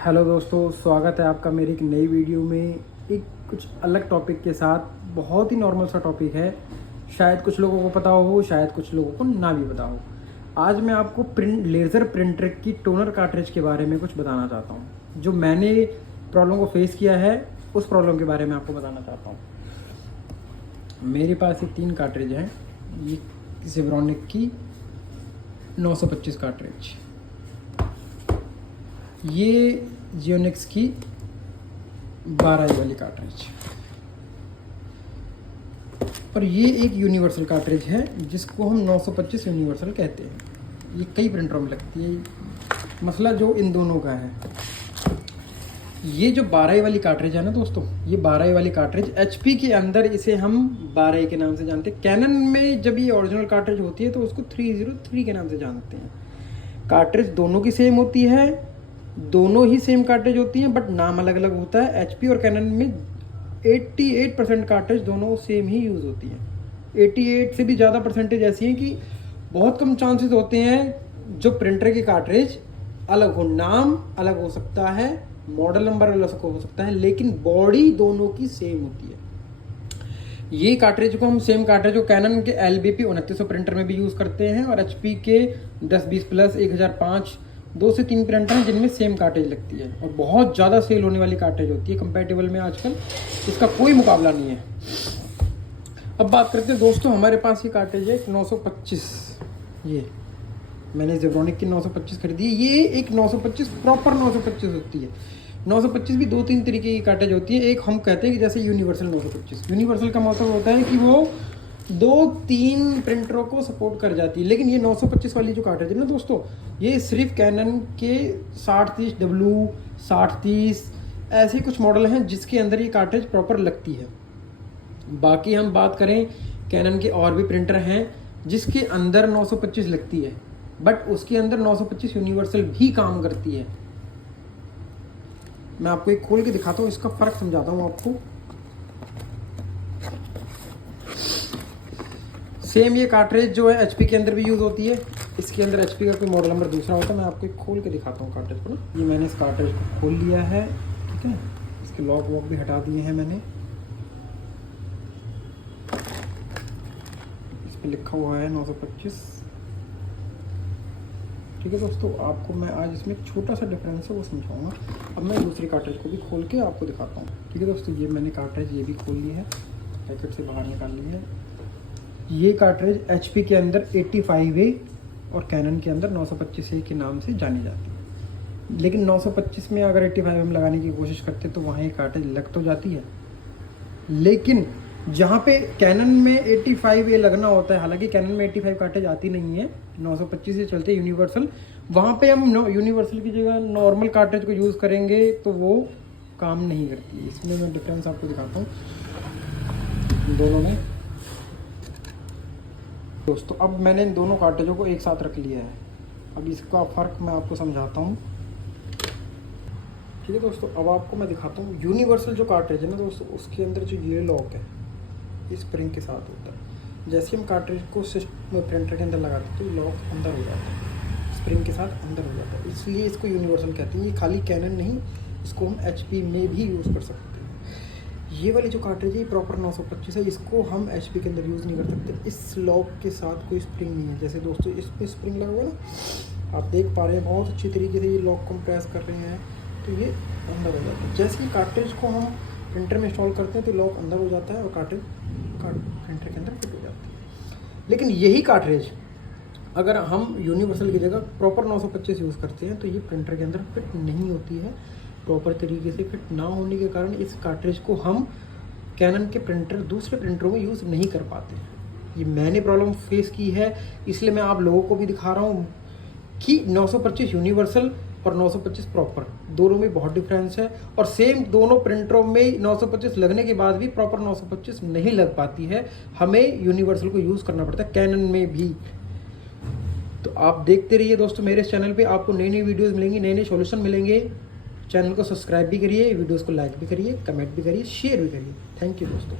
Hello दोस्तों, स्वागत है आपका मेरी एक नई वीडियो में। एक कुछ अलग टॉपिक के साथ। बहुत ही नॉर्मल सा टॉपिक है, शायद कुछ लोगों को पता हो, शायद कुछ लोगों को ना भी पता हो। आज मैं आपको लेज़र प्रिंटर की टोनर कार्ट्रिज के बारे में कुछ बताना चाहता हूँ। जो मैंने प्रॉब्लम को फेस किया है, उस प्रॉब्लम के बारे में आपको बताना चाहता हूँ। मेरे पास ये 3 कार्ट्रिज हैं। ये ज़ेब्रॉनिक की 925 कार्ट्रिज, ये जियोनिक्स की 12 वाली कार्ट्रिज, और ये एक यूनिवर्सल कार्ट्रिज है जिसको हम 925 यूनिवर्सल कहते हैं। ये कई प्रिंटरों में लगती है। मसला जो इन दोनों का है, ये जो 12 वाली कार्ट्रिज है ना दोस्तों, ये 12 वाली कार्ट्रिज एचपी के अंदर इसे हम 12 के नाम से जानते हैं। कैनन में जब ये ओरिजिनल कार्ट्रिज होती है तो उसको 303 के नाम से जानते हैं। कार्ट्रिज दोनों की सेम होती है, दोनों ही सेम कार्ट्रिज होती हैं, बट नाम अलग अलग होता है। एचपी और कैनन में 88% कार्ट्रिज दोनों सेम ही यूज़ होती हैं। 88 से भी ज़्यादा परसेंटेज ऐसी हैं कि बहुत कम चांसेस होते हैं जो प्रिंटर की कार्ट्रिज अलग हो। नाम अलग हो सकता है, मॉडल नंबर अलग हो सकता है, लेकिन बॉडी दोनों की सेम होती है। ये कार्ट्रिज को हम सेम कार्ट्रिज को कैनन के LBP 2900 प्रिंटर में भी यूज़ करते हैं, और HP के 1020 प्लस 1005 2 से 3 प्रिंटर हैं जिनमें सेम कार्ट्रिज लगती है, और बहुत ज़्यादा सेल होने वाली कार्ट्रिज होती है। कंपैटिबल में आजकल इसका कोई मुकाबला नहीं है। अब बात करते हैं दोस्तों, हमारे पास ये कार्ट्रिज है 925। ये मैंने ज़ेब्रॉनिक की 925 खरीदी है। ये एक 925 प्रॉपर 925 होती है। 925 भी 2-3 तरीके की कार्ट्रिज होती है। एक हम कहते हैं कि जैसे यूनिवर्सल 925। यूनिवर्सल का मतलब होता है कि वो 2-3 प्रिंटरों को सपोर्ट कर जाती है। लेकिन ये 925 वाली जो कार्ट्रिज है ना दोस्तों, ये सिर्फ कैनन के 6030W, 6030 ऐसे कुछ मॉडल हैं जिसके अंदर ये कार्ट्रिज प्रॉपर लगती है। बाकी हम बात करें, कैनन के और भी प्रिंटर हैं जिसके अंदर 925 लगती है, बट उसके अंदर 925 यूनिवर्सल भी काम करती है। मैं आपको एक खोल के दिखाता हूँ, इसका फ़र्क समझाता हूँ आपको। सेम ये कार्ट्रिज जो है एचपी के अंदर भी यूज़ होती है। इसके अंदर एचपी का कोई मॉडल नंबर दूसरा होता है। मैं आपको एक खोल के दिखाता हूँ कार्ट्रिज को ना। ये मैंने इस कार्ट्रिज को खोल लिया है, ठीक है। इसके लॉक वॉक भी हटा दिए हैं मैंने। इस पर लिखा हुआ है 925, ठीक है दोस्तों। आपको मैं आज इसमें एक छोटा सा डिफरेंस है वो समझाऊंगा। अब मैं दूसरी कार्ट्रिज को भी खोल के आपको दिखाता हूँ, ठीक है दोस्तों। ये मैंने कार्ट्रिज ये भी खोल ली है, पैकेट से बाहर निकाल ली है। ये कार्ट्रिज एचपी के अंदर 85A और कैनन के अंदर 925A के नाम से जानी जाती है। लेकिन 925 में अगर 85 हम लगाने की कोशिश करते तो वहाँ ये कार्ट्रिज लग तो जाती है, लेकिन जहाँ पे कैनन में 85A लगना होता है, हालांकि कैनन में 85 कार्ट्रिज आती नहीं है, 925 से चलते यूनिवर्सल, वहाँ पे हम यूनिवर्सल की जगह नॉर्मल कार्ट्रिज को यूज़ करेंगे तो वो काम नहीं करती। इसमें मैं डिफरेंस आपको दिखाता हूँ दोनों में दोस्तों। अब मैंने इन दोनों कार्ट्रिजों को एक साथ रख लिया है। अब इसका फ़र्क मैं आपको समझाता हूँ, ठीक है दोस्तों। अब आपको मैं दिखाता हूँ यूनिवर्सल जो कार्ट्रिज है ना दोस्तों, उसके अंदर जो ये लॉक है इस स्प्रिंग के साथ होता है। जैसे हम कार्ट्रिज को सिस्टम प्रिंटर के अंदर लगाते हैं तो लॉक अंदर हो जाता है, स्प्रिंग के साथ अंदर हो जाता है, इसलिए इसको यूनिवर्सल कहते हैं। ये खाली कैनन नहीं, इसको हम HP में भी यूज़ कर सकते हैं। ये वाली जो कार्ट्रिज है प्रॉपर 925 है, इसको हम HP के अंदर यूज़ नहीं कर सकते। इस लॉक के साथ कोई स्प्रिंग नहीं है। जैसे दोस्तों इस पर स्प्रिंग लगा हुआ ना, आप देख पा रहे हैं बहुत अच्छी तरीके से ये लॉक को प्रेस कर रहे हैं तो ये अंदर हो जाता है। जैसे ही कार्ट्रिज को हम प्रिंटर में इंस्टॉल करते हैं तो लॉक अंदर हो जाता है और कार्ट्रिज प्रिंटर के अंदर फिट हो जाती है। लेकिन यही कार्ट्रिज अगर हम यूनिवर्सल की जगह प्रॉपर 925 यूज़ करते हैं तो ये प्रिंटर के अंदर फिट नहीं होती है। प्रॉपर तरीके से फिट ना होने के कारण इस कार्ट्रिज को हम कैनन के प्रिंटर दूसरे प्रिंटरों में यूज़ नहीं कर पाते। ये मैंने प्रॉब्लम फेस की है, इसलिए मैं आप लोगों को भी दिखा रहा हूँ कि 925 यूनिवर्सल और 925 प्रॉपर दोनों में बहुत डिफरेंस है। और सेम दोनों प्रिंटरों में 925 लगने के बाद भी प्रॉपर 925 नहीं लग पाती है, हमें यूनिवर्सल को यूज़ करना पड़ता है कैनन में भी। तो आप देखते रहिए दोस्तों मेरे इस चैनल पे, आपको नई नई वीडियोस मिलेंगी, नए नए सॉल्यूशन मिलेंगे। चैनल को सब्सक्राइब भी करिए, वीडियोस को लाइक भी करिए, कमेंट भी करिए, शेयर भी करिए। थैंक यू दोस्तों।